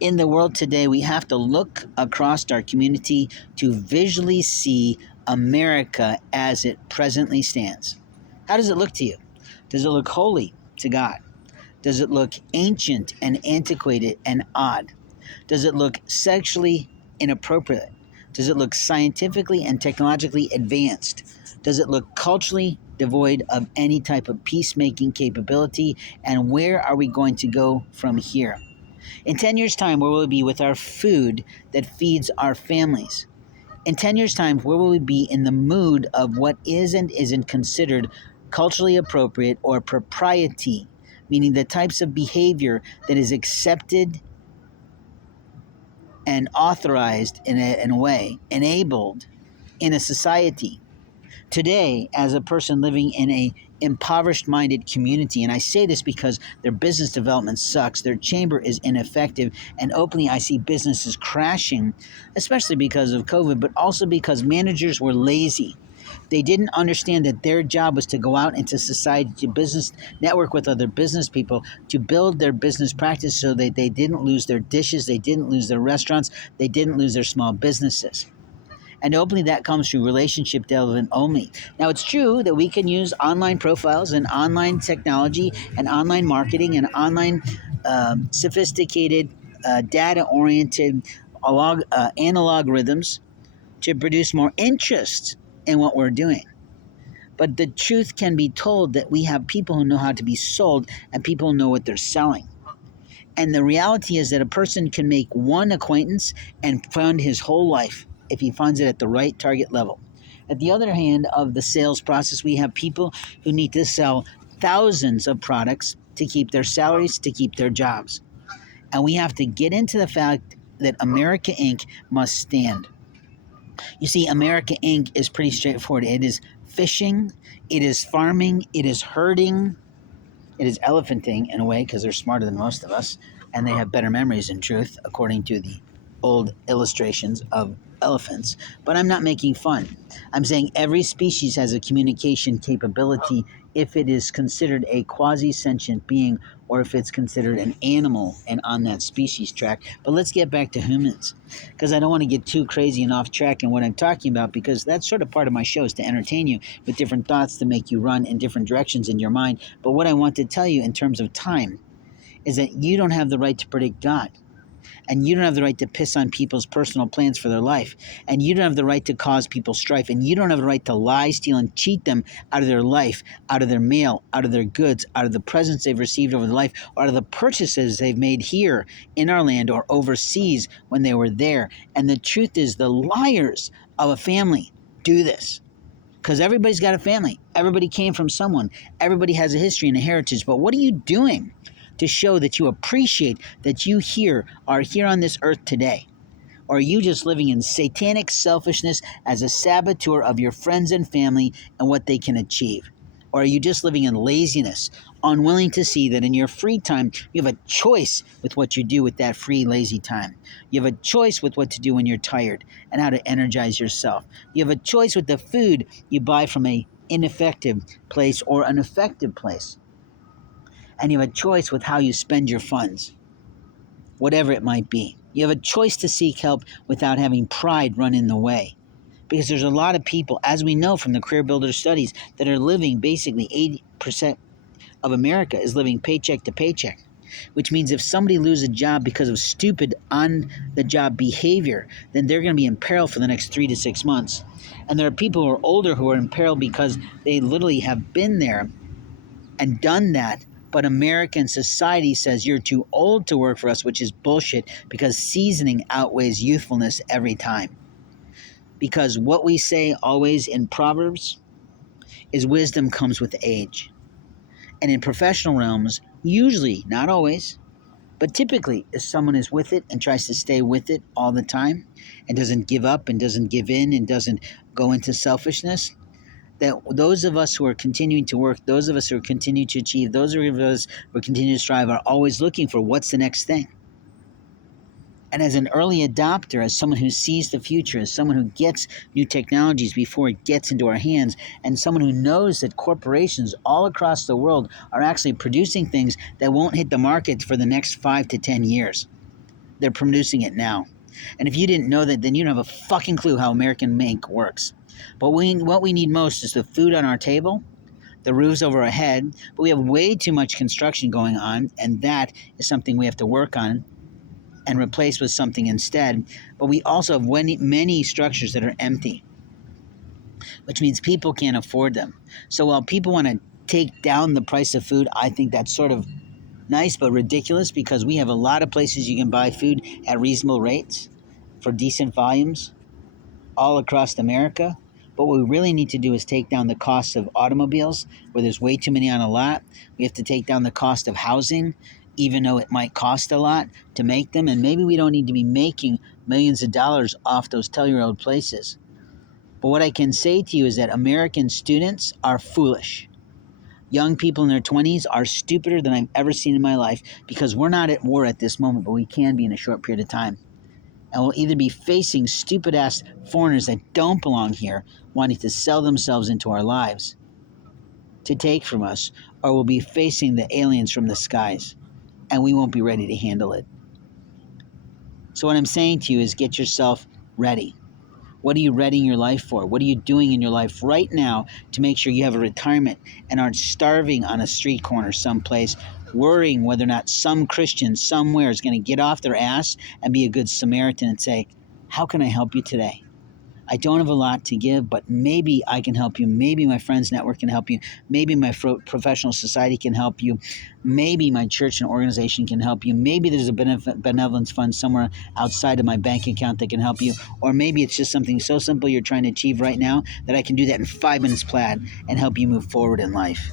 In the world today, we have to look across our community to visually see America as it presently stands. How does it look to you? Does it look holy to God? Does it look ancient and antiquated and odd? Does it look sexually inappropriate? Does it look scientifically and technologically advanced? Does it look culturally devoid of any type of peacemaking capability? And where are we going to go from here? In 10 years' time, where will we be with our food that feeds our families? In 10 years' time, where will we be in the mood of what is and isn't considered culturally appropriate or propriety, meaning the types of behavior that is accepted and authorized in a way, enabled in a society? Today, as a person living in a impoverished minded community, and I say this because their business development sucks, their chamber is ineffective, and openly I see businesses crashing, especially because of COVID, but also because managers were lazy. They didn't understand that their job was to go out into society, to business network with other business people, to build their business practice so that they didn't lose their dishes, they didn't lose their restaurants, they didn't lose their small businesses. And openly, that comes through relationship development only. Now, it's true that we can use online profiles and online technology and online marketing and online sophisticated data oriented analog rhythms to produce more interest in what we're doing. But the truth can be told that we have people who know how to be sold and people who know what they're selling. And the reality is that a person can make one acquaintance and fund his whole life if he funds it at the right target level. At the other hand of the sales process, we have people who need to sell thousands of products to keep their salaries, to keep their jobs. And we have to get into the fact that America Inc. must stand. You see, America Inc. is pretty straightforward. It is fishing, it is farming, it is herding, it is elephanting in a way because they're smarter than most of us and they have better memories in truth, according to the old illustrations of elephants. But I'm not making fun. I'm saying every species has a communication capability if it is considered a quasi sentient being or if it's considered an animal and on that species track. But let's get back to humans because I don't want to get too crazy and off track in what I'm talking about because that's sort of part of my show is to entertain you with different thoughts to make you run in different directions in your mind. But what I want to tell you in terms of time is that you don't have the right to predict God. And you don't have the right to piss on people's personal plans for their life. And you don't have the right to cause people strife. And you don't have the right to lie, steal, and cheat them out of their life, out of their mail, out of their goods, out of the presents they've received over their life, or out of the purchases they've made here in our land or overseas when they were there. And the truth is, the liars of a family do this. Because everybody's got a family. Everybody came from someone. Everybody has a history and a heritage. But what are you doing to show that you appreciate that you are here on this earth today? Or are you just living in satanic selfishness as a saboteur of your friends and family and what they can achieve? Or are you just living in laziness, unwilling to see that in your free time, you have a choice with what you do with that free, lazy time? You have a choice with what to do when you're tired and how to energize yourself. You have a choice with the food you buy from a ineffective place or an effective place. And you have a choice with how you spend your funds, whatever it might be. You have a choice to seek help without having pride run in the way. Because there's a lot of people, as we know from the Career Builder studies, that are living basically 80% of America is living paycheck to paycheck. Which means if somebody loses a job because of stupid on-the-job behavior, then they're going to be in peril for the next 3 to 6 months. And there are people who are older who are in peril because they literally have been there and done that, but American society says you're too old to work for us, which is bullshit because seasoning outweighs youthfulness every time. Because what we say always in Proverbs is wisdom comes with age. And in professional realms, usually, not always, but typically, if someone is with it and tries to stay with it all the time and doesn't give up and doesn't give in and doesn't go into selfishness, that those of us who are continuing to work, those of us who continue to achieve, those of us who continue to strive are always looking for what's the next thing. And as an early adopter, as someone who sees the future, as someone who gets new technologies before it gets into our hands, and someone who knows that corporations all across the world are actually producing things that won't hit the market for the next 5 to 10 years. They're producing it now. And if you didn't know that, then you don't have a fucking clue how American make works. But what we need most is the food on our table, the roofs over our head. But we have way too much construction going on, and that is something we have to work on and replace with something instead. But we also have many structures that are empty, which means people can't afford them. So while people want to take down the price of food, I think that's sort of nice but ridiculous, because we have a lot of places you can buy food at reasonable rates for decent volumes all across America. But what we really need to do is take down the cost of automobiles, where there's way too many on a lot. We have to take down the cost of housing, even though it might cost a lot to make them. And maybe we don't need to be making millions of dollars off those tell-year-old places. But what I can say to you is that American students are foolish. Young people in their 20s are stupider than I've ever seen in my life, because we're not at war at this moment, but we can be in a short period of time. And we'll either be facing stupid-ass foreigners that don't belong here, wanting to sell themselves into our lives to take from us, or we'll be facing the aliens from the skies, and we won't be ready to handle it. So what I'm saying to you is, get yourself ready. What are you readying your life for? What are you doing in your life right now to make sure you have a retirement and aren't starving on a street corner someplace, worrying whether or not some Christian somewhere is going to get off their ass and be a good Samaritan and say, how can I help you today? I don't have a lot to give, but maybe I can help you. Maybe my friends network can help you. Maybe my professional society can help you. Maybe my church and organization can help you. Maybe there's a benevolence fund somewhere outside of my bank account that can help you. Or maybe it's just something so simple you're trying to achieve right now that I can do that in 5 minutes flat and help you move forward in life.